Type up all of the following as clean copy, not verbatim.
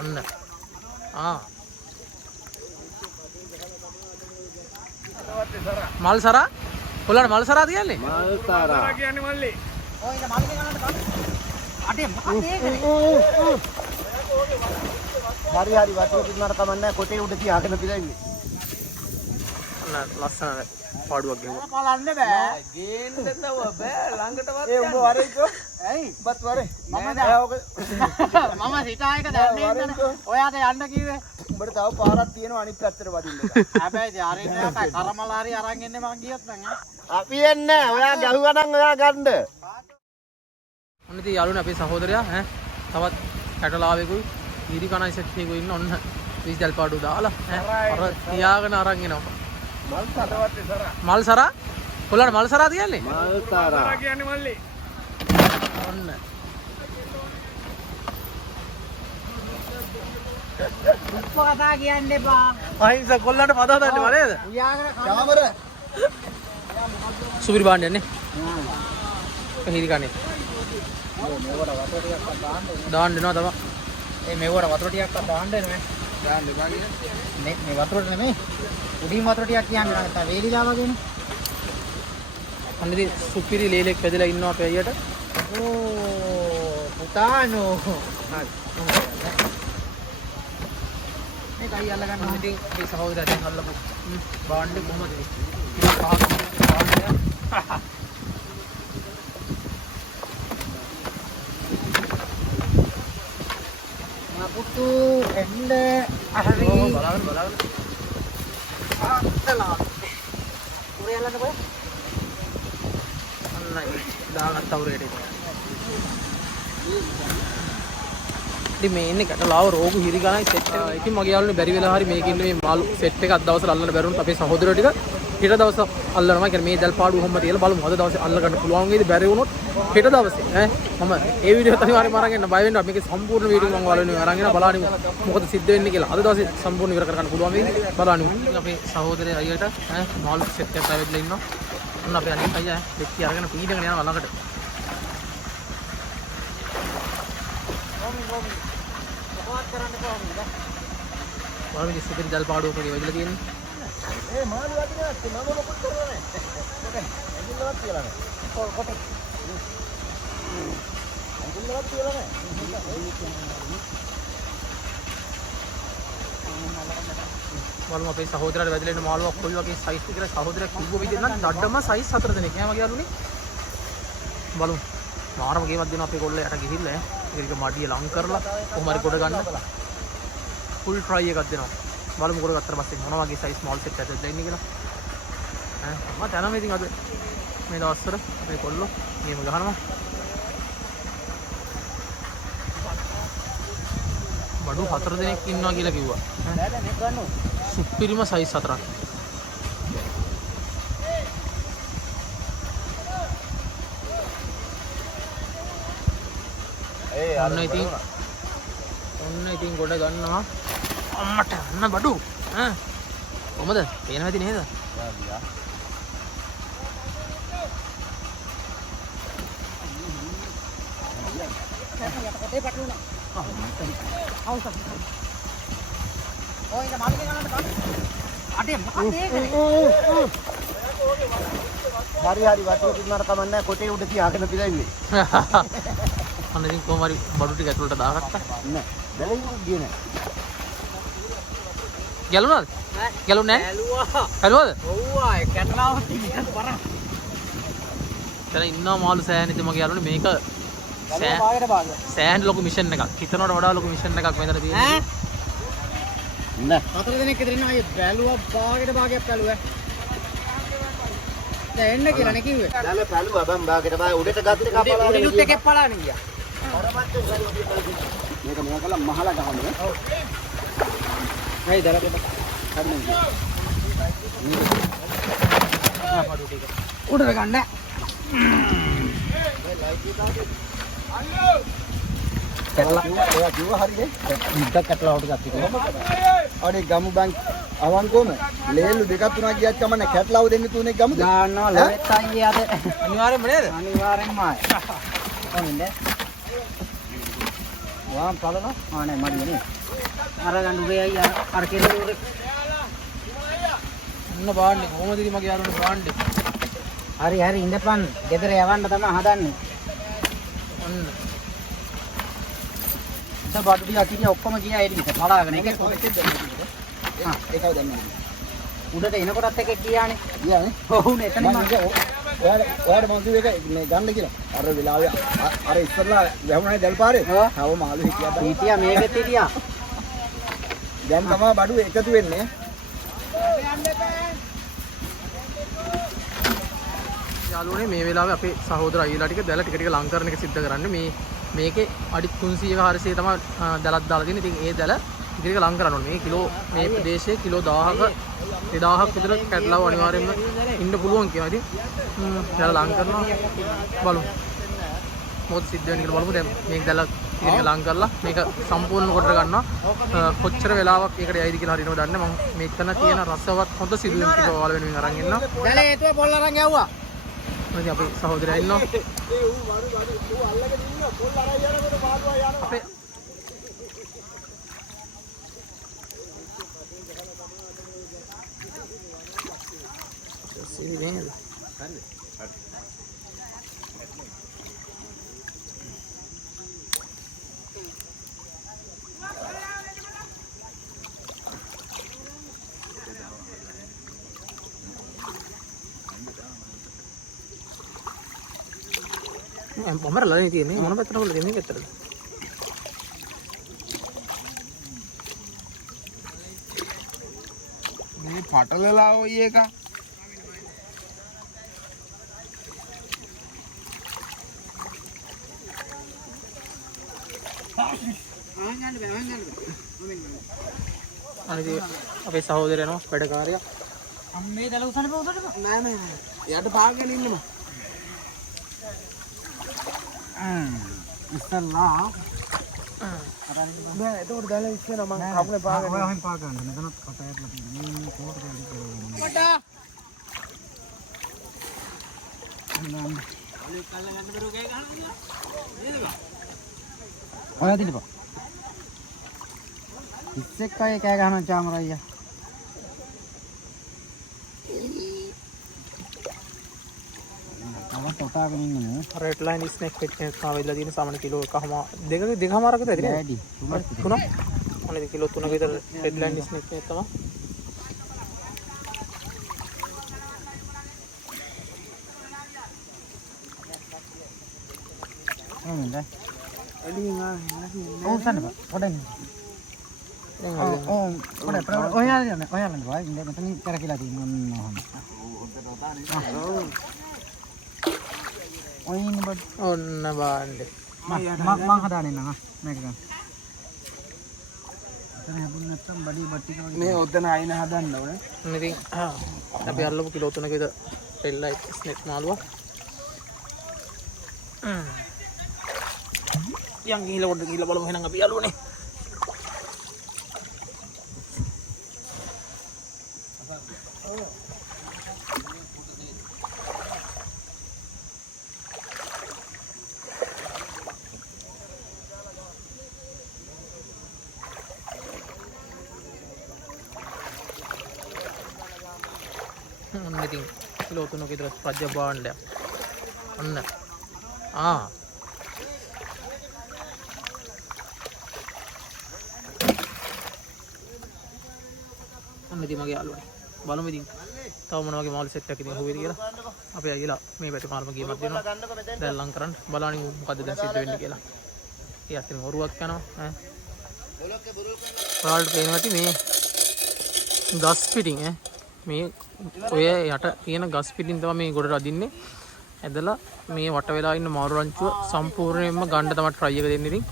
ඔන්න. මල් සරා. කොල්ලන්ට මල් සරා කියන්නේ? මල් සරා කියන්නේ මල්ලේ. ඔය ඉත මල් ගන්නට ගන්න. අටේ මොකක්ද ඒකනේ? හරි හරි වතුර පිටනට කමන්නේ කොටේ උඩ තියාගෙන පිළිගන්නේ. ලස්සන පාඩුවක් ගෙවුවා. බලන්න බෑ. ගේන්න දෙන්නව බෑ ළඟටවත් ඒ උඹ වරේකෝ. ඇයි? උඹත් වරේ. මම සිතා එක දැන්නේ නැහැ. ඔයාට යන්න කිව්වේ. උඹට තව පාරක් තියෙනවා අනිත් පැත්තට වදින්න. හැබැයි ආරෙන්න යකයි කරමල හරි අරන් එන්නේ මං ගියොත් නම් අපි එන්නේ. ඔයා ගැහුවා නම් ඔයා ගන්න. ඔන්න ඉතින් යාළුවනේ අපේ සහෝදරයා තවත් කැටලාවෙකුයි ඉරි කණයි සෙට් එකකුයි ඉන්න ඔන්න විස්දල් පාඩුව දාලා අර තියාගෙන අරන් එනවා. මල් සරා කොල්ලන්ට මල් සරා කියන්නේ? මල් සරා කියන්නේ මල්ලේ. ඔන්න උප්ප කතා කියන්න එපා. අහිංස කොල්ලන්ට පද හදන්නේ වලේද? උයාගෙන කාමර. සුපිරි බාණ්ඩ යන්නේ. හිරි කණේ. මේවට වතුර ටිකක් දාන්න. දාන්න දෙනවා තමයි. මේවට වතුර ටිකක් දාන්න එන්නේ. දාන්න එපා කියන්නේ. මේ වතුරට නෙමෙයි. උඩින් වතුර ටිකක් කියන්නේ නැත්නම් වේලිලා වගේනේ. අන්න ඉතින් සුපිරි ලේලෙක් වැදලා ඉන්නවා අපේ අයියට. ඕ පුතානෝ. මේක අයිය අල්ල ගන්න. ඉතින් මේ සහෝදරයා දැන් අල්ලපු බාණ්ඩේ කොහමද මේ? පුතු එන්න හරි බලන්න අත්තලා උරේ යලන්න බෑ අන්නයි දාගත්ත උරේට ඉතින් මේ ඉන්නේ කැටලාව රෝගු හිරි ගණයි සෙට් එක. ඉතින් මගේ යාළුවනේ බැරි වෙලා හරි මේක ඉන්න මේ මාළු සෙට් එකක් දවසට අල්ලන්න බැරුණොත් අපේ සහෝදරයෝ ටික හෙට දවස අල්ලනවා. කියන්නේ මේ දැල් පාඩුව හැම තියලා බලමු අද දවසේ අල්ල ගන්න පුළුවන් වේද බැරි වුණොත් හෙට දවසේ මම ඒ වීඩියෝ තමයි අනිවාර්යෙන් අරන් එන්න බය වෙන්න. මේකේ සම්පූර්ණ වීඩියෝ මම ඔයාලට අරන් එන්න බලන්න මොකද සිද්ධ වෙන්නේ කියලා. අද දවසේ සම්පූර්ණ ඉවර කරගන්න පුළුවන් වේද බලන්න. අපේ සහෝදරය අයියට මාළු සෙට් එකක් ආවෙලා ඉන්නවා. ඔන්න අපේ අනිත් අයියා දෙක්ටි අරගෙන පීඩගෙන යනවා ළඟට. බලන්න ඉස්සෙල්ලා දැල් පාඩුවක වේවිලා තියෙන්නේ. ඒ මාළු වදිනවත් මම මොකද කරන්නේ නැහැ. ඇඟිල්ලවත් කියලා නැහැ. කොට. ඇඟිල්ලවත් කියලා නැහැ. බලමු අපේ සහෝදරයාට වැදලා ඉන්න මාළුවක් කොයි වගේ සයිස් එකද කියලා සහෝදරයා කිව්ව විදිහට නම් ඩඩම සයිස් 4 දෙනෙක් නෑ මගේ යාළුවනේ. බලමු. මාරම ගේමක් දෙනවා අපේ කොල්ල යට ගිහිල්ලා ඒක මඩිය ලං කරලා කොහොම හරි කොට ගන්න. ෆුල් ට්‍රයි එකක් දෙනවා. බලමු කොට ගත්තට පස්සේ මොන වගේ සයිස් ස්මෝල් සෙට් එකක්ද දෙන්නේ කියලා. මම දැනම ඉතින් අද මේ දවස්වල අපේ කොල්ලෝ ගේම ගහනවා. බඩු 4 දෙනෙක් ඉන්නවා කියලා කිව්වා. නෑ නේ ගන්නු. සුපිරිම සයිස් 4ක්. ඔන්න ඉතින් ගොඩ ගන්නවා අම්මට අන්න බඩු කොහමද පේන හැටි නේද? ඔය ඉත මල් ගන්නට ගන්න. අටේ මොකක්ද ඒකනේ? හරි හරි වතුර පිටනට කමන්නේ කොටේ උඩ තියාගෙන පිළිගන්නේ. අන්න ඉතින් කොහොම හරි බඩු ටික ඇතුළට දාගත්තා. නෑ. බැලුම් ගියේ නෑ. ගැලුණාද? ගැලුන්නේ නැහැ? ඇලුවා. ඇලුවද? ඔව්වා ඒ කැටලාව තියන්න බරක්. දැන් ඉන්නවා මාළු සෑහන ඉතින් මගේ යාළුවනේ මේක සෑහන ලොකු මිෂන් එකක්. හිතනවට වඩා ලොකු මිෂන් එකක් මෙතන තියෙන්නේ. නෑ. 4 දෙනෙක් විතර ඉන්නවා. අය බැලුවා භාගයට භාගයක් බැලුවා. දැන් එන්න කියලා නේ කිව්වේ. දැන් බැලුවා බම් භාගයට භාග උඩට ගත්තේ කපලා උඩිනුත් එකෙක් පලාගෙන ගියා. මේක මෙයා කළා මහලා ගහන්නේ. ඔව්. හයි දරපෙන්න. උඩට ගන්න. කැටලා ඔයා කිව්වා හරිනේ. ඉද්දක් කැටලා උඩ ගත්තා. අනේ ගමු බං අවංකෝම ලේලු දෙකක් තුනක් ගියත් කමන්නේ කැටලාව දෙන්න තුනේ ගමුද? දාන්නවා ලෙත් අයියේ අද. අනිවාර්යෙන්ම නේද? අනිවාර්යෙන්මයි. කොහොමද? වාම් පලනවා. ආ නෑ මඩියනේ. අරගන්න උගේ අයියා අර කෙරුවේ. ඔන්න බාන්නේ කොහොමද ඉතින් මගේ යාළුවනේ බාන්නේ. හරි හරි ඉඳපන්. ගෙදර යවන්න තමයි හදන්නේ. ඔන්න. දැන් බඩු ටික අකිරිය ඔක්කොම ගියා එළියට. බලාගෙන එක කොහෙද දැම්මේ? හා ඒකව දැම්මේ. උඩට එනකොටත් එකෙක් ගියානේ. ගියානේ. ඔව්නේ එතනම. ඔයාලට මම කිව්ව එක මේ ගන්න කියලා. අර වෙලාවේ අර ඉස්සරලා වැහුණානේ දැල් පාරේ. තව මාළු හිටියා මේකෙත් හිටියා. දැන් තමයි බඩු එකතු වෙන්නේ. යාළුවනේ මේ වෙලාවේ අපේ සහෝදර අයියලා ටික දැල ටික ටික ලං කරන එක සිද්ධ කරන්නේ. මේකේ අඩි 300ක 400 තමයි දැලක් දාලා තියෙන්නේ. ඉතින් ඒ දැල ටික ටික ලං කරන්න ඕනේ. මේ කිලෝ මේ ප්‍රදේශයේ කිලෝ 1000ක 2000ක් විතර කැටලව අනිවාර්යයෙන්ම ඉන්න පුළුවන් කියනවා. ඉතින් දැල ලං කරනවා බලමු. මොකද සිද්ධ වෙන්නේ කියලා බලමු. දැන් මේක දැල ටික ටික ලං කරලා මේක සම්පූර්ණ කොට ගන්නවා. කොච්චර වෙලාවක් ඒකට යයිද කියලා හරියටම දන්නේ නැහැ. මම මෙතන තියෙන රසවත් හොඳ සිදුවීම් ටික ඔයාලා වෙනුවෙන් අරන් ඉන්නවා. දැල හේතුව පොල් අරන් යවුවා. ඉතින් අපේ සහෝදරයා ඉන්නවා. අපේ සිරි නේද? හරි. පොමරලා නේ තියෙන්නේ මොන පැත්තට හොල්ලද මේක ඇත්තටද මේ පටලලා ඔය එක අනිත් අපේ සහෝදරයනෝ වැඩකාරයා අම්මේ දැල උසන්න බෑ උසන්න බෑ. නෑ නෑ නෑ. එයාට පාගෙන ඉන්නම. ඉස්සල්ලා බෑ එතකොට දැල ඉස්සෙනවා මම කකුලේ පාගෙන. ඔය හැම පාගන්න. මෙතනත් කට ඇట్లా තියෙනවා. මේ කෝට දෙයක් කරනවා. මට ඔය දිනපා. ඉස්සෙක් අය කෑ ගහනවා චාමරයියා. තවත් ඔතාගෙන ඉන්නේ. රෙඩ් ලයින් ස්නේක් පිට් එකක් ආවෙලා තියෙන සාමාන්‍ය කිලෝ දෙකමාරක විතර ඇති නේද? තුනක්. අනේ කිලෝ 3ක විතර රෙඩ් ලයින් ස්නේක් එක තමයි. එන්නද? එළියෙන් ආන්නේ ඔව්සන්න බා. පොඩෙන්. ඔයාලා නෑ ඉන්නේ මෙතන කරකිලා තියෙනවා. ඔය ඉන්න බඩ ඔන්න බාන්නේ. මම හදාන්නේ නං මේක ගන්න. එතන හැදුන්නේ නැත්තම් බඩේ බට්ටි කම මේ ඔතන අයින හදන්න ඕනේ. ඉතින් අපි අල්ලපු කිලෝ 3ක විතර රෙඩ් ලයින් ස්නේක් මාළුවා. යන් ගිහිල්ලා බලමු එහෙනම් අපි යාළුවනේ. ඔන්න ඉතින් කිලෝ 3ක විතර රජ භාණ්ඩයක්. ඔන්න. ඔන්න ඉතින් මගේ යාළුවනේ. බලමු ඉතින් තව මොන වගේ මාළු සෙට් එකක් ඉතින් හොවෙද කියලා. අපේ අයියලා මේ පැත්තේ මාළු ගියමක් දෙනවා. දැන් ලං කරන්න බලන්න මොකද්ද දැන් සිද්ධ වෙන්නේ කියලා. ඒ අතරින් ඔරුවක් යනවා ඈ. ඔයාලට පේනවා ඇති මේ ගස් පිටින් මේ ඔය යට තියෙන ගස් පිටින් තමයි මේ ගොඩට අදින්නේ. ඇදලා මේ වට වෙලා ඉන්න මාළු රංචුව සම්පූර්ණයෙන්ම ගන්න තමයි try එක දෙන්නේ ඉතින්.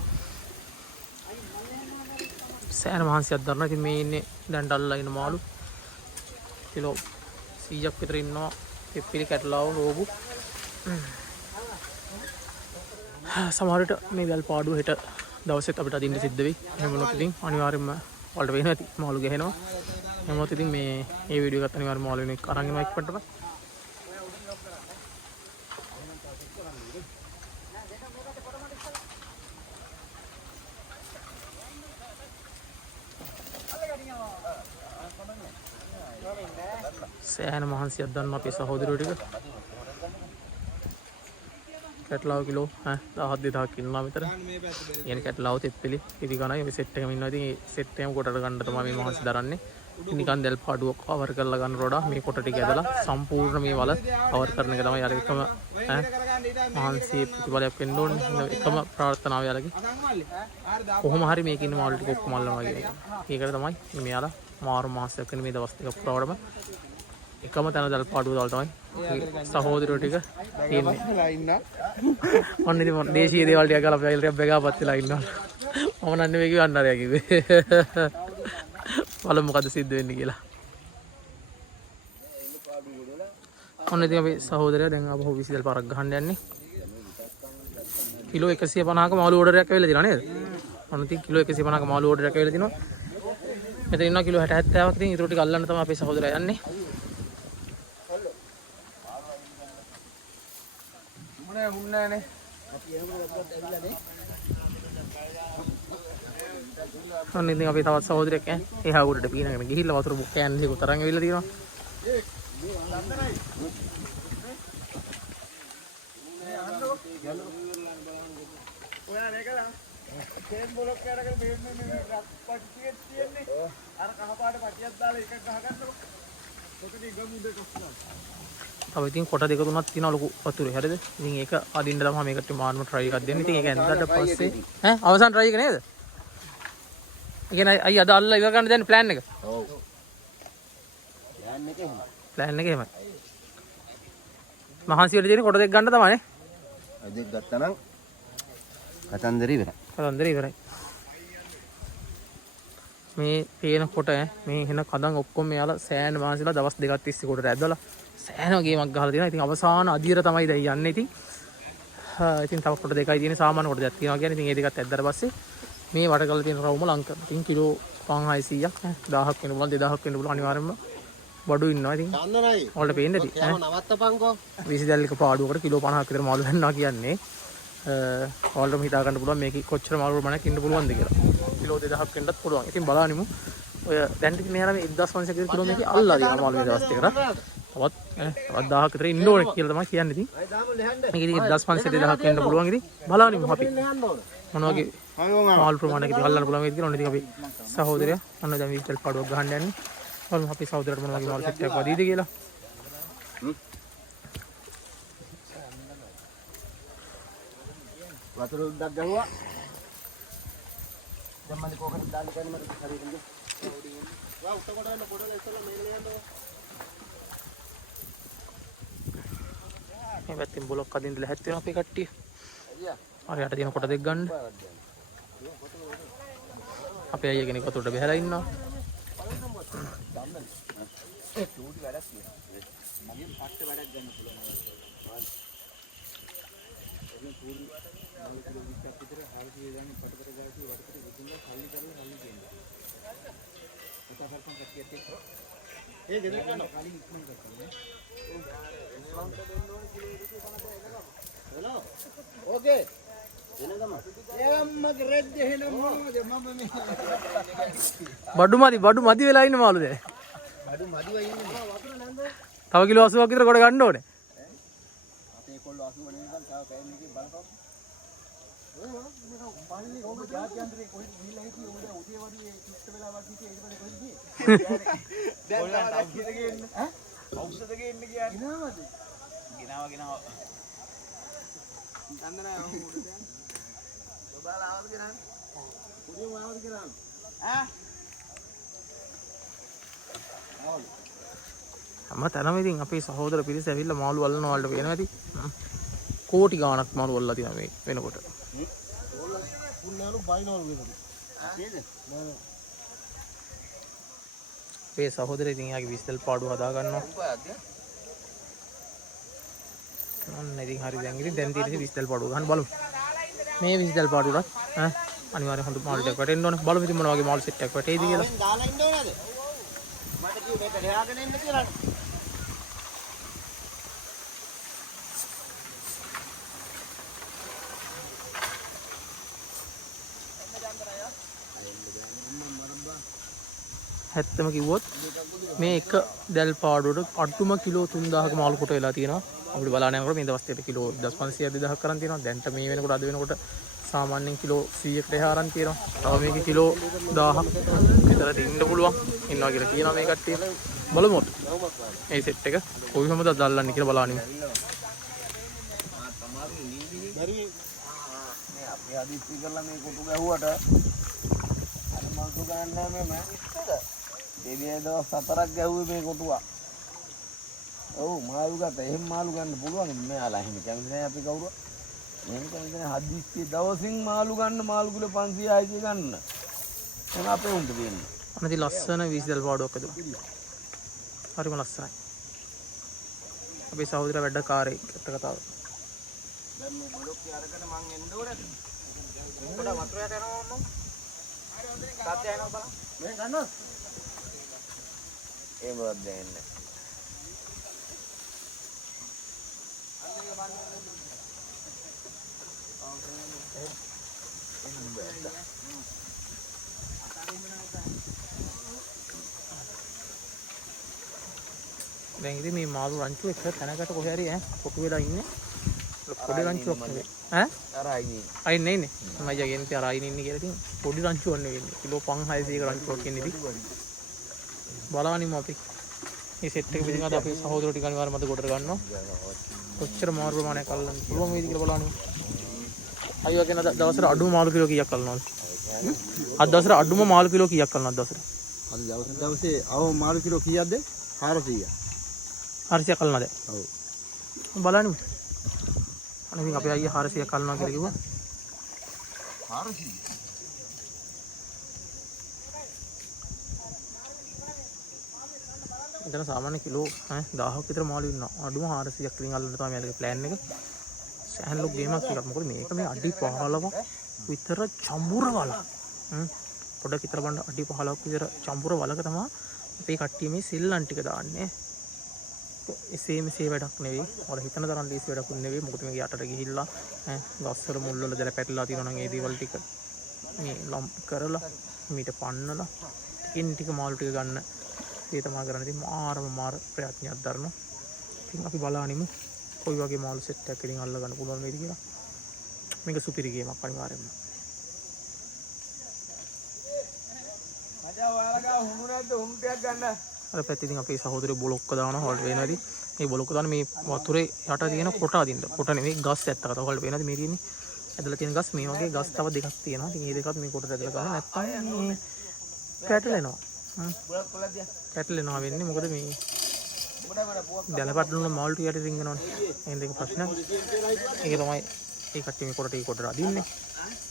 සෑහෙන මහන්සියක් දරනවා. ඉතින් මේ ඉන්නේ දැන් ඩල්ලා ඉන්න මාළු. කිලෝ 100ක් විතර ඉන්නවා. පිප්පිලි කැටලාව රෝගු. සමහර විට මේ වැල් පාඩුව හෙට දවසෙත් අපිට අදින්න සිද්ධ වෙයි. එහෙම වුණොත් ඉතින් අනිවාර්යයෙන්ම වලට වෙනවා ඇති මාළු ගහනවා. එහෙමත් ඉතින් මේ වීඩියෝ එකත් අනිවාර්යයෙන්ම මාළු වෙන එක අරන් එනවා ඉක්මනටම. සෑහෙන මහන්සියක් දන්න අපේ සහෝදරයෝ ටික. කැටලාව කිලෝ 17,000ක් ඉන්නවා මෙතන. يعني කැටලාව තෙත්පිලි ඉදි ගණයි මේ සෙට් එකම ඉන්නවා. ඉතින් මේ සෙට් එකම කොටට ගන්න තමයි මේ මහන්සි දරන්නේ. නිකන් දැල් පාඩුවක් කවර් කරලා ගන්න රොඩා මේ කොට ටික ඇදලා සම්පූර්ණ මේ වල කවර් කරන එක තමයි අර එකම මහන්සියේ ප්‍රතිඵලයක් වෙන්න ඕනේ. එකම ප්‍රාර්ථනාව යාලගේ. කොහොම හරි මේකේ ඉන්න මාළු ටික ඔක්කොම අල්ලනවා කියන එක. ඒකට තමයි මෙයාලා මාරු මාසයක් වෙන මේ දවස් ටික පුරාවටම එකම තැන දැල් පාඩුව දාලා තමයි සහෝදරයෝ ටික ඉන්නේ. ඔන්න ඉතින් දේශීය දේවල් ටික ගාලා අපි ටිකක් බෙගාපත් වෙලා ඉන්නවා. මම නම් නෙවෙයි කිව්වන්න අරයා කිව්වේ. බලමු මොකද සිද්ධ වෙන්නේ කියලා. ඔන්න ඉතින් අපි සහෝදරයා දැන් ආපහු 20 දල් පාරක් ගහන්න යන්නේ. කිලෝ 150ක මාළු ඕඩර් එකක් ඇවිල්ලා තියෙනවා නේද? ඔන්න ඉතින් කිලෝ 150ක මාළු ඕඩර් එකක් ඇවිල්ලා තිනවා. මෙතන ඉන්නවා කිලෝ 60 70ක්. ඉතින් ඊටු ටික අල්ලන්න තමයි අපේ සහෝදරයා යන්නේ. මුන්නෑනේ. ඔන්න ඉතින් අපි තවත් සහෝදරයෙක් එහා උඩට පීනගෙන ගිහිල්ලා වතුර කෑන් දෙක තරම් ඇවිල්ලා තියෙනවා. ඔයා නේකද? කේන් බොලොක් කරගෙන මේ පටියක් තියෙන්නේ. අර කහපාට පටියක් දාලා එකක් ගහගන්නකො. ඔකදී ගමුද කොස්නා. තව ඉතින් කොට දෙක තුනක් තියෙනවා ලොකු වතුරේ. හරිද? ඉතින් ඒක අදින්න තමයි මේකට මාර්ම try එකක් දෙන්න. ඉතින් ඒක ඇන්දට පස්සේ අවසන් try එක නේද? ඒ කියන්නේ අයි අද අල්ලලා ඉවර ගන්න දැන් plan එක. ඔව්. plan එක එහෙමයි. plan එක එහෙමයි. මහන්සියට දෙන්නේ කොට දෙක ගන්න තමයි නේ. අද දෙක ගත්තා නම් කතන්දරේ ඉවරයි. කතන්දරේ ඉවරයි. මේ පේන කොට මේ එන කඳන් ඔක්කොම මෙයාලා සෑහෙන මහන්සිලා දවස් දෙකක් තිස්සේ කොටට ඇදලා සෑහෙන ගේමක් ගහලා තියෙනවා. ඉතින් අවසාන අදියර තමයි දැන් යන්නේ. ඉතින් තව කොට දෙකයි තියෙන සාමාන්‍ය කොට දෙකක් තියෙනවා කියන්නේ. ඉතින් ඒ දෙකත් ඇද්දාට පස්සේ මේ වට කරලා තියෙන රවුම ලං කරනවා. ඉතින් කිලෝ 500ක් 1000ක් වෙන්න පුළුවන් 2000ක් වෙන්න පුළුවන් අනිවාර්යයෙන්ම බඩු ඉන්නවා. ඉතින් චන්දනයි. ඔයාලට පේන්නේ නැති ඈ නවත්තපන්කෝ. 20 දැල්ලක පාඩුවකට කිලෝ 50ක් විතර මාළු වෙනවා කියන්නේ. ඔයාලටම හිතා ගන්න පුළුවන් මේක කොච්චර මාළු ප්‍රමාණයක් ඉන්න පුළුවන්ද කියලා. කිලෝ 2000ක් වෙන්නත් පුළුවන්. ඉතින් බලන්නමු. ඔය දැන් ඉතින් මෙහාර මේ 1500 ක කිලෝ මේකේ අල්ලලා දෙනවා මාළු මේ දවස් දෙකට. තවත් 1000ක් විතර ඉන්න ඕනේ කියලා තමයි කියන්නේ. ඉතින් මේක ඉතින් 1500 2000ක් වෙන්න පුළුවන්. ඉතින් බලන්නමු අපි මොන වගේ මාළු ප්‍රමාණයක් ඉතින් අල්ලන්න පුළුවන් වේද කියලා. ඔන්න ඉතින් අපි සහෝදරයා අන්න දැන් විතල් පාඩුවක් ගහන්න යන්නේ. බලමු අපි සහෝදරයාට මොන වගේ මාළු සෙට් එකක් වදීද කියලා. වතුර උඩක් ගහුවා. දැන් මම කොහොමද දාන්න කියන්නේ මට හරියට. වා උඩ කොට වෙන පොඩල ඉස්සලා මේල යනවා. මේ පැත්තෙන් බ්ලොක් අදින්න ලැහැත් වෙනවා අපේ කට්ටිය. අර යට තියෙන කොට දෙක ගන්න. අපේ අයියා කෙනෙක් වතුරට බහැලා ඉන්නවා. ඒ චූටි වැඩක් තියෙනවා. මගේ පට්ට වැඩක් ගන්න පුළුවන්. එන්නේ පූර්ණ මාළු කිලෝ 20ක් විතර 600 ගන්න පටකට ගාටි වටකට විදින්න සල්ලි කියන්නේ. උසහරපන් කට්ටියත් එක්ක. ඒ ගෙදර ගන්න කලින් ඉක්මන් කරනවා. hello okay බඩු මදි වෙලා ඉන්න මාළු දැන්. බඩු මදිව ඉන්නේ. වතුර නැන්ද? තව කිලෝ 80ක් විතර කොට ගන්න ඕනේ. අපේ කොල්ල 80 වෙන නිකන් තව පෑන් එකේ බලපන්. ඔය මේක පාන්නේ කොහොමද ජාත්‍යන්තරේ කොහෙද ගිහිල්ලා හිටියේ උඹ උදේ වගේ කිස්ත වෙලා වගේ හිටියේ ඒකට කොහෙද ගියේ? දැන් තාවද ගිහින් ඈ? ඖෂධ ගේන්න ගියා. ගිනාවද? ගෙනාව. චන්දනා මම උඩ දැන්. ඔබලා ආවද ගෙනාන්නේ? උදේම ආවද ගෙනාන්නේ? ඈ? ආවද? හැම තැනම ඉතින් අපේ සහෝදර පිරිස ඇවිල්ලා මාළු අල්ලන වලට වෙනවා ඇති. කෝටි ගාණක් මාළු අල්ලලා තියෙනවා මේ වෙනකොට. පුන්නලු බයිනවලු වෙනද? නේද? නෑ. අපේ සහෝදරයා ඉතින් යාගේ විස්තල් පාඩුව හදා ගන්නවා. ඔන්න ඉතින් හරි දැන් තියෙන්නේ විස්තල් පාඩුව ගන්න බලමු. මේ විස්තල් පාඩුවට අනිවාර්යෙන් හොඳ මාළු ටිකක් වැටෙන්න ඕනේ. බලමු ඉතින් මොන වගේ මාළු සෙට් එකක් වැටෙයිද කියලා. දාලා ඉන්න ඕනද? මට කිව්ව මේක ලෙහාගෙන එන්න කියලා. හැත්තම කිව්වොත් මේ එක දැල් පාඩුවට අඩුම කිලෝ 3000ක මාළු කොට වෙලා තියෙනවා. අපිට බලන්න යනකොට මේ දවස් ටිකට කිලෝ 1500 2000ක් කරන් තියෙනවා. දැන්ට මේ වෙනකොට අද වෙනකොට සාමාන්‍යයෙන් කිලෝ 100කට එහා අරන් තියෙනවා. තව මේකේ කිලෝ 1000ක් විතර දෙන්න පුළුවන්. ඉන්නවා කියලා කියනවා මේ කට්ටිය. බලමු. මේ සෙට් එක කොහොමද අදල්ලන්නේ කියලා බලන්න. අපි අදිස්සි කරලා මේ කොටු ගැහුවට අර මාසු ගන්න මම දෙවියන් දවස් 4ක් ගැහුවේ මේ කොටුවා. ඔව් මාළු ගත්තා. එහෙම මාළු ගන්න පුළුවන් මෙයාලා. එහෙම කැමති නැහැ අපි කවුරුත්. එහෙම කැමති නැහැ. හදිස්සි දවසින් මාළු ගන්න මාළු කිලෝ 500 600 ගන්න. එන අපේ උන්ට දෙන්නේ. අනදි ලස්සන 20 දැල් පාඩුවක් අද. හරිම ලස්සනයි. අපේ සහෝදර වැඩකාරයෙක් අත කතාව. දැන් මේ බොලොක් අරගෙන මං එන්න ඕනද? පොඩ වතුරයට යනවා ඕනෝ. හරි හොඳින් සාත්‍ය යනවා බලන්න. මේ ගන්නවා. ඒ මොකක්ද දෙන්නේ? දැන් ඉතින් මේ මාළු රංචුව එක තැනකට කොහේ හරි කොටු වෙලා ඉන්නේ. පොඩි රංචුවක් නෙවෙයි. අර අයිනේ. අයින් නේ ඉන්නේ. මම යගෙන ඉතින් අර අයින් ඉන්නේ කියලා ඉතින් පොඩි රංචුවක් නෙවෙයි ඉන්නේ. කිලෝ 5600ක රංචුවක් ඉන්නේ ඉතින්. බලවනිමු අපි. මේ සෙට් එක පිටින් අද අපේ සහෝදරයෝ ටික අනිවාර්යයෙන්ම අද ගොඩට ගන්නවා. කොච්චර මාළු ප්‍රමාණයක් අල්ලන්න පුළුවන් වේද කියලා බලවනිමු. අයියෝ කියන දවසට අඩුම මාළු කිලෝ කීයක් අල්ලනවද? අද දවසට අඩුම මාළු කිලෝ කීයක් අල්ලනවද දවසට? අද දවසේ අවම මාළු කිලෝ කීයක්ද? 400ක්. 400ක් අල්ලනවද? ඔව්. බලන්න. අනේ ඉතින් අපේ අයියා 400ක් අල්ලනවා කියලා කිව්වා. 400. එතන සාමාන්‍ය කිලෝ 1000ක් විතර මාළු ඉන්නවා. අඩුම 400ක් ඉතින් අල්ලන්න තමයි මේලගේ ප්ලෑන් එක. සෑහන් ලොක් ගේමක් එකක්. මොකද මේක මේ අඩි 15ක් විතර චම්බුර වල. පොඩක් විතර බලන්න අඩි 15ක් විතර චම්බුර වලක තමයි අපේ කට්ටිය මේ සෙල්ලම් ටික දාන්නේ. එසේ මෙසේ වැඩක් නෙවෙයි. ඔයාලා හිතන තරම් ලීසි වැඩක් නෙවෙයි. මොකද මේක යටට ගිහිල්ලා ගස්වල මුල් වල දැල පැටලලා තියෙනවා නම් ඒ දේවල් ටික මේ ලම් කරලා මීට පන්නලා ටිකින් ටික මාළු ටික ගන්න. ඒ තමයි කරන්නේ. ඉතින් මාර ප්‍රයත්නයක් දරනවා. ඉතින් අපි බලානිමු කොයි වගේ මාළු සෙට් එකක් ඉතින් අල්ල ගන්න පුළුවන් වේද කියලා. මේක සුපිරි ගේමක් අනිවාර්යයෙන්ම. මචං ඔයාලා ගාව හුණු නැද්ද? හුණු ටිකක් ගන්න. අර පැත්තේ ඉතින් අපේ සහෝදරයෝ බොලොක්ක දානවා හොල්ට වෙනවාදී. මේ බොලොක්ක දාන මේ වතුරේ යට තියෙන කොට අදින්න. කොට නෙමෙයි ගස් ඇත්තකට හොල්ට වෙනවාදී මේ තියෙන්නේ. ඇදලා තියෙන ගස් මේ වගේ ගස් තව දෙකක් තියෙනවා. ඉතින් මේ දෙකත් මේ කොටට ඇදලා ගන්න නැත්නම් මේ කැටලෙනවා. බුලක් කොල්ලක් දියා. කැටලෙනවා වෙන්නේ මොකද මේ දැලපට්ටුන මාළු ටිකට රින්ගනවනේ. එහෙනම් දෙක ප්‍රශ්නයක්. ඒක තමයි ඒ කට්ටිය මේ කොටට අදින්නේ.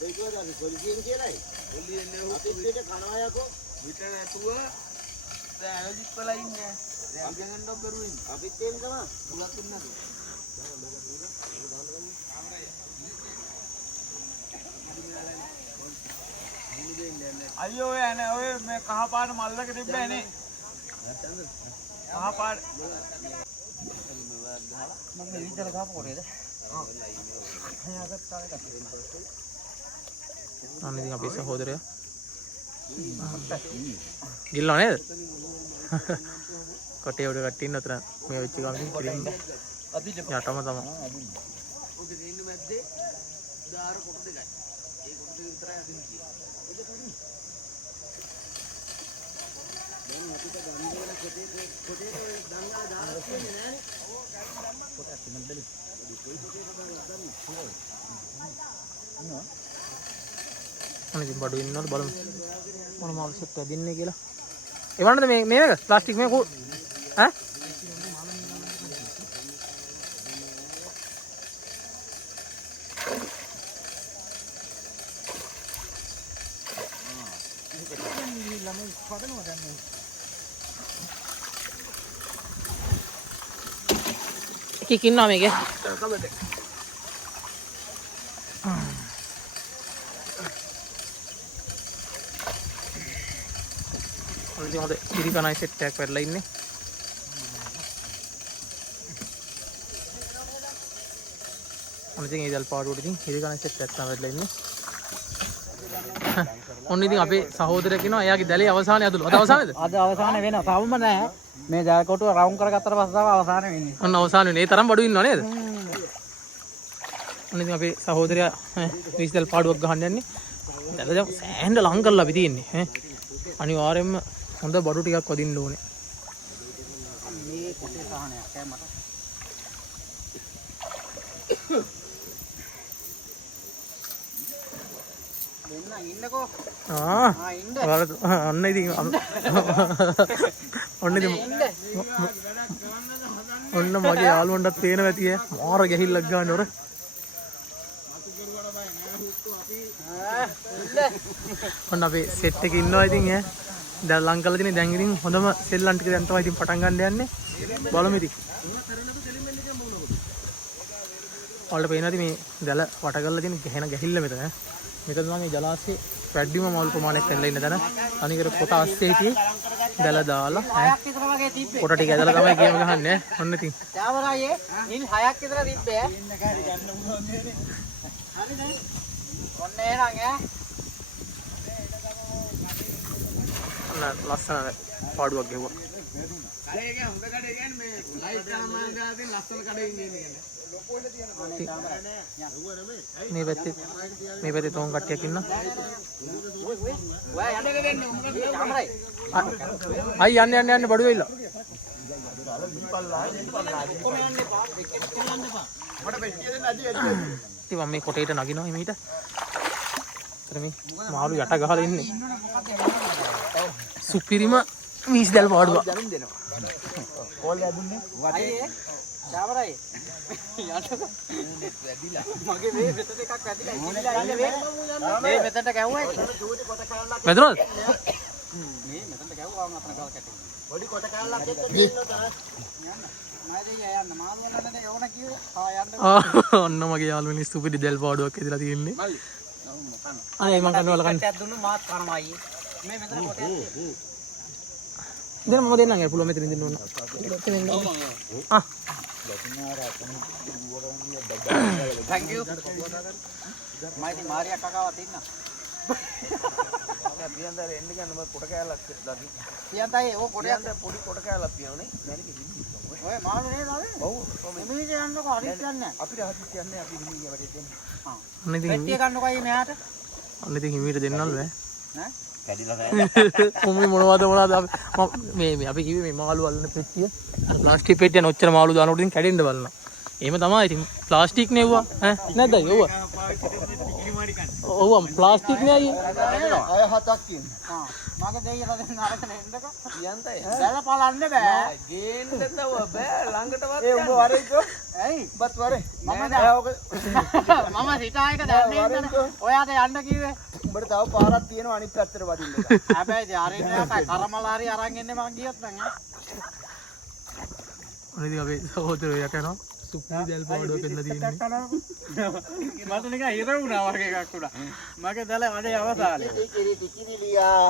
ඒක වදාරි පොලිසියෙන් කියලායි. පොලිසියෙන් අපිත් දෙක කනවා යකෝ. විතර නැතුව දැන් ඇලර්ජික් වෙලා ඉන්නේ. දැන් අපි ගන්නව කරුවේ. අපිත් එහෙම කරා. බුලක් ඉන්නද? අයියෝ යන්නේ ඔය මේ කහ පාට මල්ලක තිබ්බේ නේ. කහ පාට මම මේ විතර ගහපු කොටේද? අන්න ඉතින් අපේ සහෝදරයා ගිල්ලව නේද? කොටේ උඩ කට්ටිය ඉන්න අතර මේ වෙච්ච ගමන් ඉතින් යටම තමයි. ඔක දෙන්න මැද්දේ දාර කොට දෙකයි. ඒ කොට දෙක විතරයි අදින්න තියෙන්නේ. දැන් අපිට ගන්න දෙන කොටේ දංගා දාලා තියෙන්නේ නෑනේ. ඕක ගන්න දැම්මම කොට ඇතුළෙන් බැලි. කොයි කොටේද දාන්නේ? අන්න ඉතින් බඩු ඉන්නවලු බලමු. මොන මාළු සෙට් ඇදින්නේ කියලා. එවන්නද මේ මේක ප්ලාස්ටික් මේක ඈ? එකක් ඉන්නවා මේකේ. ඉතින් හොඳ ඉරිකණයි සෙට් එකක් වෙරලා ඉන්නේ. අනිත් ඉතින් ඒ දල් පාඩුවට ඉතින් ඉරිකණයි සෙට් එකක් තමයි වෙරලා ඉන්නේ. ඔන්න ඉතින් අපේ සහෝදරයා කියනවා එයාගේ දැලේ අවසානය අදලු. අද අවසානේද? අද අවසානේ වෙනවා. තවම නැහැ. මේ දැල් කොටුව රවුම් කරගත්තට පස්සේ තමයි අවසානේ වෙන්නේ. ඔන්න අවසාන වෙන්නේ. ඒ තරම් බඩු ඉන්නව නේද? ඔන්න ඉතින් අපේ සහෝදරයා විශ්දල් පාඩුවක් ගහන්න යන්නේ. දැල දැන් සෑහෙන ලං කරලා අපි තියෙන්නේ. අනිවාර්යයෙන්ම හොඳ බඩු ටිකක් වදින්න ඕනේ. මේ කොටේ සාහනයක් මට. දෙන්න ඉන්නකෝ. ඉන්න. ඔන්න ඉතින් ඔන්න ඉතින් ඔන්න මගේ යාළුවන්ටත් පේනවා ඇති ඈ මාර ගැහිල්ලක් ගන්න ඔර. ඔන්න අපේ සෙට් එකේ ඉන්නවා ඉතින් ඈ. දැන් ලං කරලා තියෙන දැන් ඉතින් හොඳම සෙල්ලම් ටික දැන් තමයි ඉතින් පටන් ගන්න යන්නේ. බලමු ඉතින්. ඔයාලට පේනවාද මේ දැල වට කරලා තියෙන ගැහෙන ගැහිල්ල මෙතන ඈ. මෙතන තමයි මේ ජලාශයේ වැඩිම මාළු ප්‍රමාණයක් ඇවිල්ලා ඉන්න තැන. අනිකර කොට ASCII හිටියේ දැල දාලා හයක් විතර වගේ තිබ්බේ. කොට ටික ඇදලා තමයි ගේම ගහන්නේ ඈ. ඔන්න ඉතින්. යාවරායේ නිල් 6ක් විතර තිබ්බේ. ඔන්න එහෙනම් ඈ. ලස්සන පාඩුවක් ගෙවුවා. මේ පැත්තේ තෝන් කට්ටියක් ඉන්නවා. අයි යන්න බඩු වෙයිලා. ඉතින් මම මේ කොටේට නගිනවා එමීට. එතන මේ මාළු යට ගහලා ඉන්නේ. සුපිරිම විශ්දල් පාඩුවක්. කෝල් යදුන්නේ. අයියේ යාවරායේ මගේ මේ මෙතන එකක් වැදිලා ඉතිලා මේ මෙතනට ගැහුවා වැදුනද? මේ මෙතනට ගැහුවා අතන ගල් කැටේ. පොඩි කොට කෑල්ලක් එක්ක දෙන්නතර. යන්න. මම යන්න මාළු වලට ඕන කිව්වේ. යන්න. ඔන්න මගේ යාළුවනි සුපිරි දැල් පාඩුවක් ඇදලා තියෙන්නේ. මල්ලි. අනේ මං කනවා ලකන්න. ටැක් දුන්නු මාත් කරනවා අයියේ. මේ මෙතන කොටයක් දැන් මම දෙන්නම් යාර පුළුවන් මෙතන ඉඳින්න ඕන. thank you. මයිති මාරියා කකාවත් ඉන්න. පියන්දර එන්න ගන්න මම කොට කෑල්ලක් දාන්න. පියන්තයි ඕ කොටයක් පොඩි කොට කෑල්ලක් පියවනේ. ඔය මාළු නේද ආවේ? ඔව්. මෙහෙට යන්නකෝ හරියට යන්නේ. අපිට හදිස්සි යන්නේ අපි හිමිය වැඩේ දෙන්න. ඔන්න ඉතින් පෙට්ටිය ගන්නකෝ අයියේ මෙහාට. ඔන්න ඉතින් හිමීට දෙන්නලු ඈ. ඈ? කැඩිලා මොමි මොනවද මේ අපි කිව්වේ මේ මාළු අල්ලන පෙට්ටිය ප්ලාස්ටික් පෙට්ටිය නොච්චර මාළු දානකොට ඉතින් කැඩෙන්න බලනවා. එහෙම තමයි ඉතින් ප්ලාස්ටික් නෙව්වා ඈ නැද්ද යවුවා. ඔව් ප්ලාස්ටික් නේ අයියේ. අය හතක් ඉන්නේ. මගේ දෙයියලා දෙන්න අරගෙන එන්නකෝ. පියන්තයි. දැල බලන්න බෑ. ගේන්න දව බෑ ළඟටවත් ඒ උඹ වරේකෝ. ඇයි? උඹත් වරේ. මම සිතායක දැන්නේ ඉන්නනේ. ඔයාට යන්න කිව්වේ. උඹට තව පාරක් තියෙනවා අනිත් පැත්තට වදින්න. හැබැයි ඉතින් අරින්න යකයි කරමලා හරි අරන් එන්නේ මං ගියොත් නම් ඈ. ඔන්න ඉතින් අපේ සහෝදරයෝ යකනවා සුපිරි දැල් පාඩුවක් ඇදලා තියෙන්නේ. මට නිකන් හිර වුණා වගේ එකක් වුණා. මගේ දැල වැඩේ අවසානේ. ටිකිරිලියා.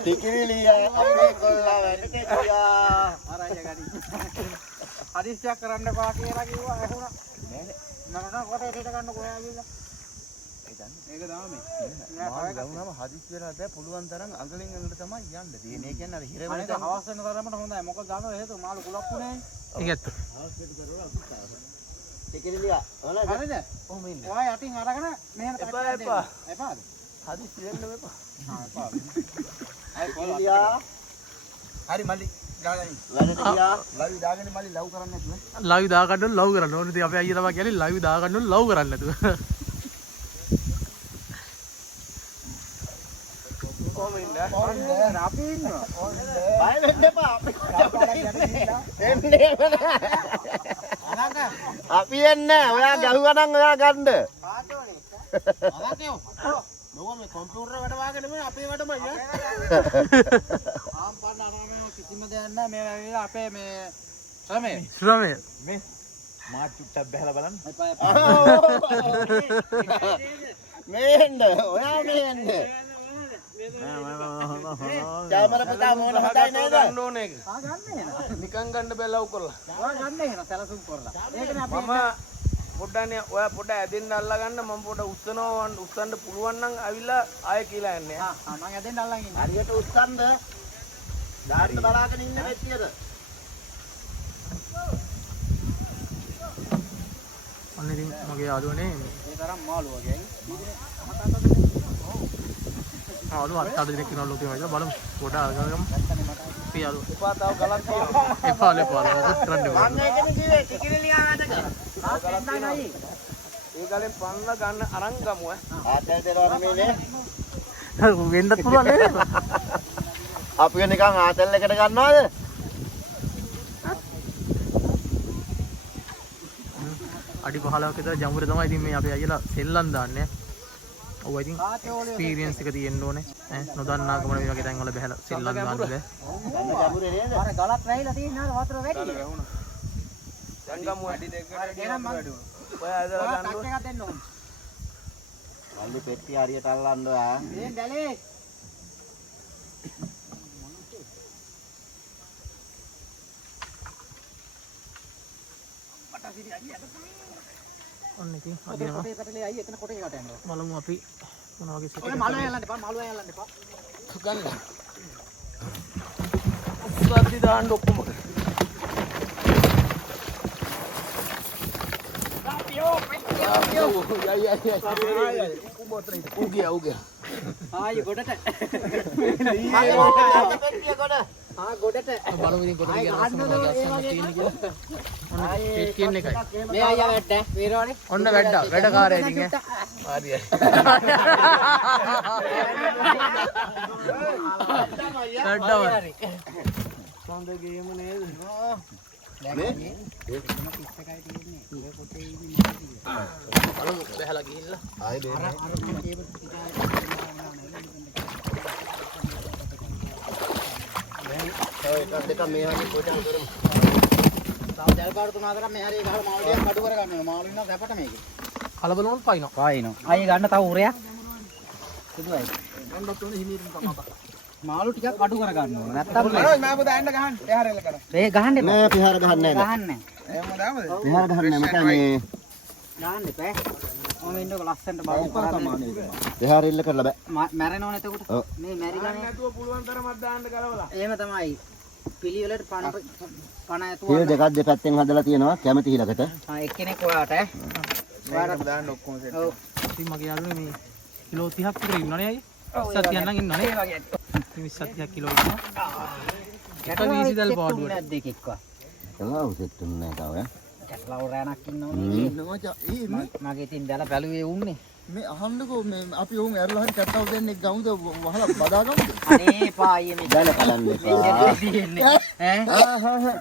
ටිකිරිලියා අපේ කොල්ලා වැඩේ කියා. අරය ගනි. හදිස්සියක් කරන්න බා කියලා කිව්වා ඇහුණා. නෑ මම කොටේ හිට ගන්න කොහේ ආවිල්ලා. ඒක තමයි. මාළු ගවුනම හදිස්සි වෙලා දැ පුළුවන් තරම් අඟලින් අඟලට තමයි යන්න. දිනේ කියන්නේ අර හිර වෙන එක හවස් වෙන තරමට හොඳයි. මොකද ගන්න හේතුව මාළු කුලප්පුනේ. ඒක ඇත්ත. ටිකිරිලියා. හරිද? ඔහොම ඉන්න. ඔයා යටින් අරගෙන මෙහෙම එපා එපා. එපාද? හදිස්සි වෙන්න එපා. හා එපා. අය ටිකිරිලියා. හරි මල්ලි. වැඩට ගියා. ලයිව් දාගෙන මල්ලි ලව් කරන්නේ නැතුව. ලයිව් දා ගන්න ලව් කරන්න ඕනේ. ඉතින් අපේ අයියා තමයි කියන්නේ ලයිව් දා ගන්න ලව් කරන්න නැතුව. කොහොම ඉන්න? ඕනේ අපි ඉන්නවා. බය වෙන්න එපා. අපි එන්නේ ඔයා ගහුවා නම් ඔයා ගන්න. පාටෝනේ. අරකෝ. නෝ මේ කම්පියුටර් වැඩ වාගෙන මේ අපේ වැඩමයි ඈ. ආම් පාන්න අරගෙන කිසිම දෙයක් නැහැ මේ ඇවිල්ලා අපේ මේ ශ්‍රමය මේ මාත් චුට්ටක් බහලා බලන්න. මේ එන්න ඔයා මේ එන්න. කැමර පුතා මොන හදයි නේද? ගන්න ඕනේ ඒක. ආ ගන්න එන. නිකන් ගන්න බෑ ලව් කරලා. ඔයා ගන්න එන සැලසුම් කරලා. ඒකනේ අපි පොඩ්ඩනේ ඔයා පොඩ ඇදෙන්න අල්ල ගන්න මම පොඩ උස්සනවා උස්සන්න පුළුවන් නම් අවිලා ආයෙ කියලා යන්නේ. මම ඇදෙන්න අල්ලන් ඉන්නේ. හරියට උස්සන්ද? දාන්න බලාගෙන ඉන්න මෙච්චර. අන්න ඉතින් මගේ යාළුවනේ මේ තරම් මාළු වගේ. යාළුවා අත් දෙනෙක් ඉන්නවා ලෝකෙම ඉතින් බලමු පොඩ අරගමු. අපි යාළුවා එපා තව ගලක් තියෙනවා. එපා මොකද කරන්නේ මම ඒකනේ කිව්වේ ටිකිරි ලියාගන්නක. නයි. ඒ ගලෙන් පන්න ගන්න අරන් ගමු ආතල් දෙනවා නෙමෙයිනේ. වෙන්නත් පුළුවන් නේද? අපි නිකන් ආතල් එකට ගන්නවද? අඩි 15ක විතර ජමුරේ තමයි ඉතින් මේ අපේ අයියලා සෙල්ලම් දාන්නේ. ඔව් ඉතින් එක්ස්පීරියන්ස් එක තියෙන්න ඕනේ. නොදන්නා කම මේ වගේ තැන් වල බහැලා සෙල්ලම් දාන්න බෑ. ජමුරේ නේද? අර ගලක් වැහිලා තියෙනවා වතුර වැඩි. දැන් ගමු අඩි දෙකකට එහෙනම් මම ඔයා ඇදලා ගන්න ටක් එකක් දෙන්න ඕන. මල්ලි පෙට්ටි හරියට අල්ලන්න ඔයා. මේ දැලේ. ඔන්න ඉතින් අදිනවා. කොටේ කටලේ අයියේ එතන කොටේ කට යනවා. බලමු අපි මොන වගේ සෙට් ඔය මාළු යල්ලන්න එපා මාළු යල්ලන්න එපා. ගන්න. උස්සද්දි දාන්න ඔක්කොම. උගිය. ආයි ගොඩට. ගොඩට. බලමු ඉතින් කොට ගියා අස්සම තියෙන්නේ කියලා. ඔන්න පෙට්ටියෙන් එකයි. මේ අයියා වැඩ වීරවනේ. ඔන්න වැඩ කාර්යය ඉතින් ඈ. හරියි. වැඩවල. සඳ ගේම නේද? බලමු බහැලා ගිහිල්ලා. ආයි දෙන්න. දෙක මේ වගේ පොඩක් කරමු. තව දැල් පාර තුන හතරක් මේ හරිය ගහලා මාළු ටිකක් කඩු කර ගන්න ඕන. මාළු ඉන්නවා සැපට මේකේ. කලබල වුණොත් පයින්නවා. පායිනෝ. අයිය ගන්න තව උරයක්. සුදුයි. ගන්නත් ඕනේ හිමීරින් තමයි. මාළු ටිකක් කඩු කර ගන්න ඕන. නැත්තම් මම දාන්න ගහන්න. එහාර එල්ල කරා. මේ ගහන්න එපා. නෑ පිහාර ගහන්නේ නෑ. ගහන්නේ. එහෙම දාමද? පිහාර ගහන්නේ මට මේ ගහන්න එපා. මම ඉන්නක ලස්සනට බලන්න කරන්නේ. පිහාර ඉල්ල කරලා බෑ. මැරෙනවනේ එතකොට. මේ මැරි ගන්නේ නැතුව පුළුවන් තරමක් දාන්න කරවලා. එහෙම තමයි. පිළිවෙලට පණ ඇතුව. පිළි දෙකක් දෙපැත්තෙන් හදලා තියෙනවා කැමති හිලකට. එක්කෙනෙක් ඔයාට ඔයාලට දාන්න ඔක්කොම සෙට්. ඔව්. ඉතින් මගේ යාළුවනේ මේ කිලෝ 30ක් විතර ඉන්නවනේ අයියේ. 30ක් නම් ඉන්නවනේ. 30ක් කිලෝ ඉන්නවා. එක වීසි දැල් පාඩුවට. දෙකෙක්වා. ඒවා උසෙත් තුන්නේ නැහැ තාම. කැටලා උරෑනක් ඉන්නවනේ. මගේ තින් දැල බැලුවේ උන්නේ. මේ අහන්නකෝ මේ අපි උන් ඇරලා හරි කැටව දෙන්නෙක් ගමුද වහලා බදා ගමුද? අනේ පා අයියේ මේ දැල කලන්න එපා. ඈ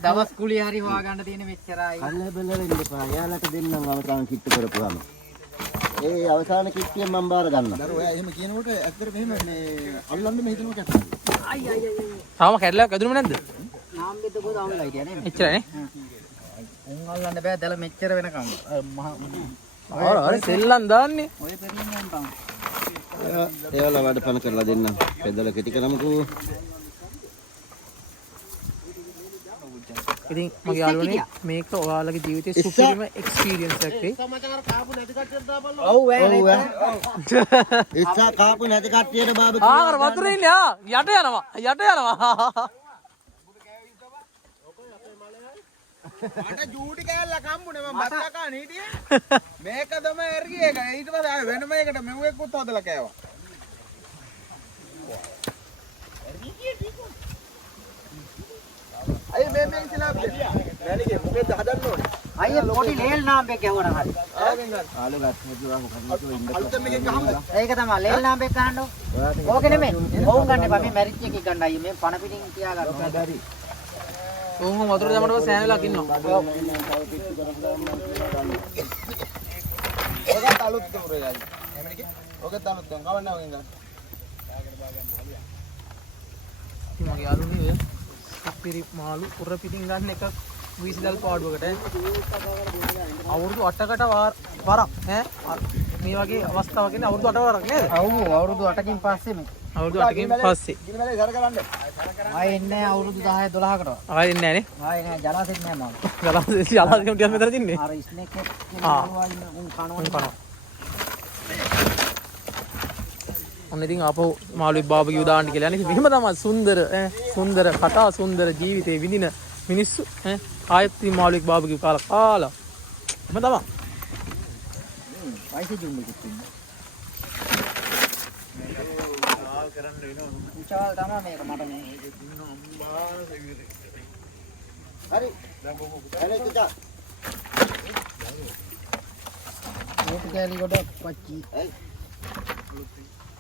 දවස් කුලිය හරි හොයාගන්න තියෙන මෙච්චරයි. කල්ල බෙල්ල වෙන්න එපා. එයාලට දෙන්නම් අවසාන කිට්ටු කරපුවාම. ඒ අවසාන කිට්ටියෙන් මම බාර ගන්නවා. දර ඔයා එහෙම කියනකොට ඇත්තට මෙහෙම මේ අල්ලන්න මේ හිතනවා කැටලා. අයි අයි අයි. තාම කැඩලා කැදුනේ නැද්ද? නාම් බෙද්ද පොද අවුලයි කියන්නේ. එච්චරනේ. උන් අල්ලන්න බෑ දැල මෙච්චර වෙනකම්. අර සෙල්ලම් දාන්නේ. ඔය පෙරලින් යන්න තමයි. ඒවලා වැඩ පණ කරලා දෙන්න. පෙදල කෙටි කරමුකෝ. ඉතින් මගේ යාළුවනේ මේක ඔයාලගේ ජීවිතයේ සුපිරිම එක්ස්පීරියන්ස් එකක් වෙයි. ඔව් ඈ. ඉස්සා කාපු නැති කට්ටියට බාබකු. අර වතුරේ ඉන්නේ යට යනවා. මට ජූටි කෑල්ල කම්බුනේ මම බත් කකා හිටියේ. මේක තමයි එර්ගි එක. ඊට පස්සේ ආයෙ වෙනම එකකට මෙව්වෙක්කුත් හදලා කෑවා. අය මේ ඉස්ලාම් දෙන්න. මැනිගේ මොකෙද හදන්න ඕනේ? අයියේ පොඩි ලේල් නාම්බෙක් ගැහුවා හරි. ආගෙන් ගන්න. ආලු ගත් හදුවා කරලා ඉන්න. අලුතෙන් මේක ගහමු. ඒක තමයි ලේල් නාම්බෙක් ගහන්න ඕනේ. ඕක නෙමෙයි. ඕන් ගන්න එපා. මේ මැරිච් එකක් ගන්න අයියේ. මේ පණ පිටින් තියා ගන්න. බැරි. ඕම් වතුර දැම්මට පස්සේ සෑනෙලක් ඉන්නවා. ඔකට අලුත් උරේ යයි. එමෙනිකේ. ඔකට අලුත් දැන් කවන්න ඕගෙන් ගන්න. ඉතින් මගේ යාළුවනේ ඔය සුපිරි මාළු උර පිටින් ගන්න එක වීසි දැල් පාඩුවකට අවුරුදු 8කට වරක් ඈ මේ වගේ අවස්ථාවක් ඉන්නේ අවුරුදු 8 වරක් නේද? අවුරුදු 8කින් පස්සේ මේ. අවුරුදු 8කින් පස්සේ. ගිනිමැලේ සර කරන්න. ආයේ එන්නේ අවුරුදු 10 12කට. ආයෙ එන්නේ නැහැ නේ. ආයේ නෑ ජලාශෙත් නෑ මම. ජලාශෙම ටිකක් මෙතන තින්නේ. අර ස්නේක් එක උන් කනවා. ඔන්න ඉතින් ආපහු මාළුවේ බාබකියු දාන්න කියලා යන්නේ. මෙහෙම තමයි සුන්දර කතා සුන්දර ජීවිතේ විඳින මිනිස්සු ආයෙත් මේ මාළුවේ බාබකියු කාලා. එහම තමයි. වයිසි ජුම්බෙකුත් ඉන්නේ. කරන්න වෙනවා. උචාල් තමයි මේක මට මේ හරි. දැන් කොහොමද? හරි තුචා. මේක කැලි කොට පච්චි.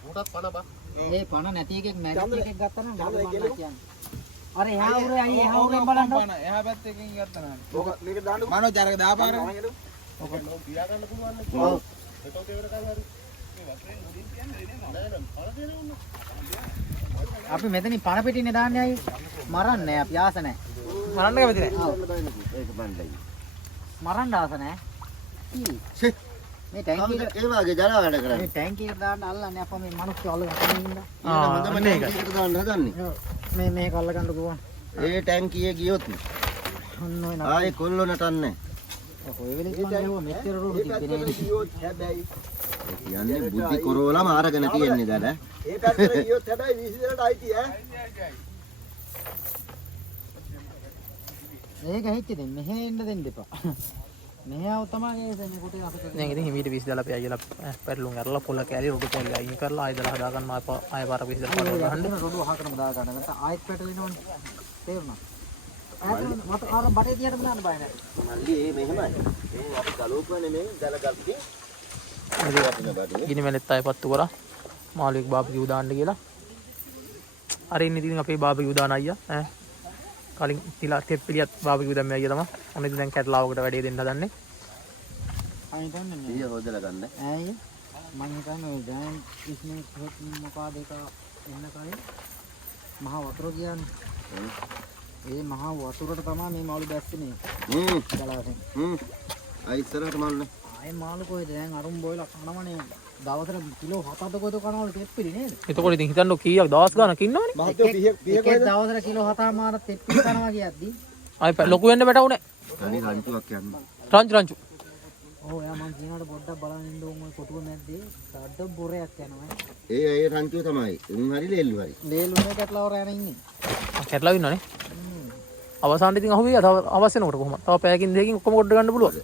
උටත් පණ බා. ඒ පණ නැති එකෙක් මැරිච්ච එකෙක් ගත්තා නම් ගාඩ බන්න කියන්නේ. අර එහා උරේ අයි එහා උරෙන් බලන්න. එහා පැත්තකින් ගත්තා නම්. ඕක මේක දාන්න. මනෝජ් අරක දාපාර. ඕක තියා ගන්න පුළුවන් නේ. ඔව්. ඒකෝ තේවරකල් හරි. මේ වස්ත්‍රයෙන් උඩින් කියන්නේ නෑ නෑ පණ දෙනවා. අපි මෙතනින් පණ පිටින්නේ දාන්නේ අයි මරන්නේ අපි ආස නැහැ. මරන්න කැමති නැහැ. ඒක බණ්ඩයි. මරන්න ආස නැහැ. මේ ටැංකිය ඒ වගේ ජල වැඩ කරන්නේ. මේ ටැංකියට දාන්න අල්ලන්නේ අපා මේ මිනිස්සු අල්ලගෙන ඉන්නවා. හොඳම ටැංකියකට දාන්න හදන්නේ. මේ මේක අල්ල ගන්න පුළුවන්. ඒ ටැංකියේ ගියොත් ඔන්න ඔය ආයේ කොල්ලෝ නටන්නේ. ඔය වෙලෙත් මම ඒව මෙච්චර රෝග තිබ්බේ නෑ. ගියොත් හැබැයි ඒ කියන්නේ බුද්ධි කරෝලම අරගෙන තියෙන්නේ දඩ. ඒ පැත්තට ගියොත් හැබැයි 20 දෙනාට අයිති ඈ. මේක හිටින් මෙහෙ ඉන්න දෙන්න එපා. මෙහෙ ආව තමයි මේ කොටේ අපිට දැන් ඉතින් හිමීට 20 දාලා අපි අයියලා පැටලුම් අරලා පොළ කෑලි රොඩු කෑලි අයින් කරලා ආයෙ දාලා හදා ගන්න ආයෙ පාර 20 දාලා පාර ගහන්න රොඩු අහකටම දා ගන්න. නැත්නම් ආයෙත් පැටලෙනවනේ. තේරුණා? මට අර බඩේ තියන්න බලන්න බය නැහැ. මල්ලි මෙහෙමයි. මේ අපි ගලෝපුවා නෙමෙයි දලගල්කේ. ගිනිමැලෙත් ආයෙ පත්තු කරා මාළුවෙක් බාබකියු දාන්න කියලා. අර ඉන්නේ ඉතින් අපේ බාබකියු දාන අයියා කලින් තිලා තෙප්පිලියත් බාබකියු දැම්මේ අයියා තමයි. ඔන්න ඉතින් දැන් කැටලාවකට වැඩේ දෙන්න හදන්නේ. අයින් ගන්න නේ. ඊය හොදලා ගන්න. ඇයි? මම හිතන්නේ ඔය දැන් ඉස්නේ මොකද එක එන්න කලින් මහා වතුර කියන්නේ. ඒ මහා වතුරට තමයි මේ මාළු දැස්සනේ. ගලාවෙන්. ආයි ඉස්සරහට මාළුනේ. ආයි මාළු කොහෙද දැන් අරුම් බොයලා කනවනේ. දවසට කිලෝ 7ක් කොහෙද කනවලු තෙප්පිලි නේද? එතකොට ඉතින් හිතන්නකො කීයක් දවස් ගානක් ඉන්නවනේ. මහත්තයෝ කොහෙද? දවසට කිලෝ 7 මාර තෙප්පිලි කනවා කියද්දි. ආයි ලොකු වෙන්න බැටවුනේ. අනේ රංචුවක් යන්නේ. රංචු. ඔව් එයා මං කියනකොට පොඩ්ඩක් බලන් ඉන්න ඕන ඔය කොටුව මැද්දේ සද්ද බොරයක් යනවා. ඒ රංචුව තමයි. උන් හරි ලේල්ලු හරි. ලේල්ලු නේ කැටලවර යන ඉන්නේ. කැටලා ඉන්නවනේ. අවසානයේ ඉතින් අහුවේ තව අවශ්‍ය වෙනකොට කොහොමද? තව පැයකින් දෙකකින් ඔක්කොම කොට ගන්න පුළුවන්.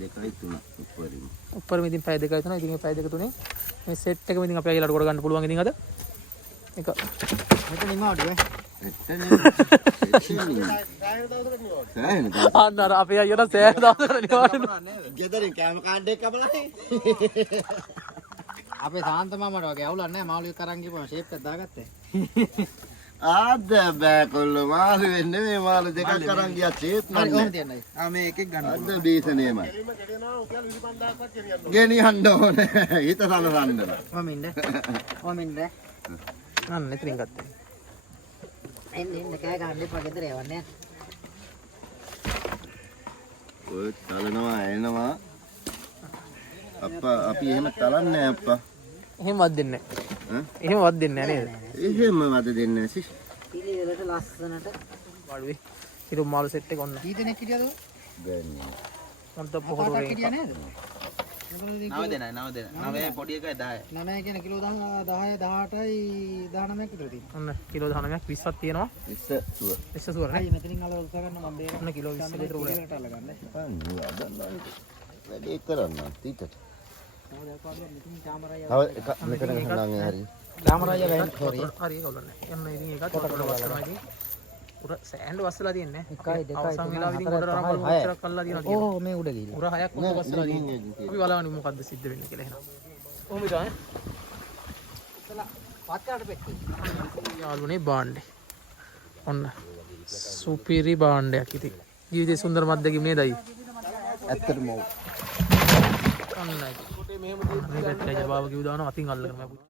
2යි 3 උඩරින්. උඩරින් ඉතින් පැය 2යි 3යි ඉතින් මේ පැය 2 3 මේ සෙට් එකම ඉතින් අපි අයියලාට කොට ගන්න පුළුවන් ඉතින් අද. එක මෙතන නිමාඩු අන්න අපේ අයියට සෑහෙන දවසකට නිවාඩු. ගෙදරින් කෑම කාඩ් එක කපලායි. අපේ සාන්ත මාමට වගේ අවුලක් නැහැ මාළුවෙක් අරන් ගිහම ෂේප් එකක් දාගත්තේ. ආද බෑ කොල්ලෝ මාළු වෙන්නේ මේ මාළු දෙකක් අරන් ගියා ෂේප් නෑ. මේ එකෙක් ගන්න. අද බීසනේමයි. ගෙනියන්න ඕනේ. හිත සලසන්න. ඔමින්ද. අන්න ඉතින් ගත්තා. එන්න කෑ ගන්න එපා ගෙදර යවන්නේ. ඔය තලනවා එනවා. අප්පා අපි එහෙම තලන්නේ අප්පා. එහෙමවත් දෙන්නේ නැහැ. එහෙමවත් දෙන්නේ නැහැ නේද? එහෙමවත් දෙන්නේ නැහැ සිස්. පිළිවෙලට ලස්සනට මාළුවේ. ඉතින් මාළු සෙට් එක ඔන්න. කී දෙනෙක් හිටියද? ගන්නේ. මොන්ට පොහොර එක. හිටියා නේද? 9 දෙනයි. 9 පොඩි එකයි 10. 9 කියන කිලෝ 10 18යි 19ක් විතර තියෙනවා. ඔන්න කිලෝ 19ක් 20ක් තියෙනවා. 20 සුවර්. 20 සුවර් නේ. අයි මෙතනින් අල උල්ස ගන්න මම දෙන්න. ඔන්න කිලෝ 20 ලිටර උඩ. වැඩි කරන්න තීතට. කාමරාය වෙන් හොරිය. හරි ඒක උලන්නේ. එන්න ඉතින් ඒකත් පොඩ වස්සනවා ඉතින්. උර සෑන්ඩ් වස්සලා තියන්නේ. 1 2 අවසන් වෙලාව ඉතින් උඩ රම් වල උච්චරක් කළා දිනවා කියලා. ඕ මේ උඩ ගිහින්. උර 6ක් උඩ වස්සලා තියෙන්නේ. අපි බලන්නේ මොකද්ද සිද්ධ වෙන්නේ කියලා එහෙනම්. කොහොමද ඈ? පත්කාට පෙට්ටි. යාළුවනේ බාණ්ඩේ. ඔන්න. සුපිරි බාණ්ඩයක් ඉතින්. ජීවිතේ සුන්දර මැද්දකින් නේද අයි? ඇත්තටම ඔව්. ඔන්නයි. මේ පැත්තේ ජවාබ කිව්ව දානවා අතින් අල්ලගෙන මම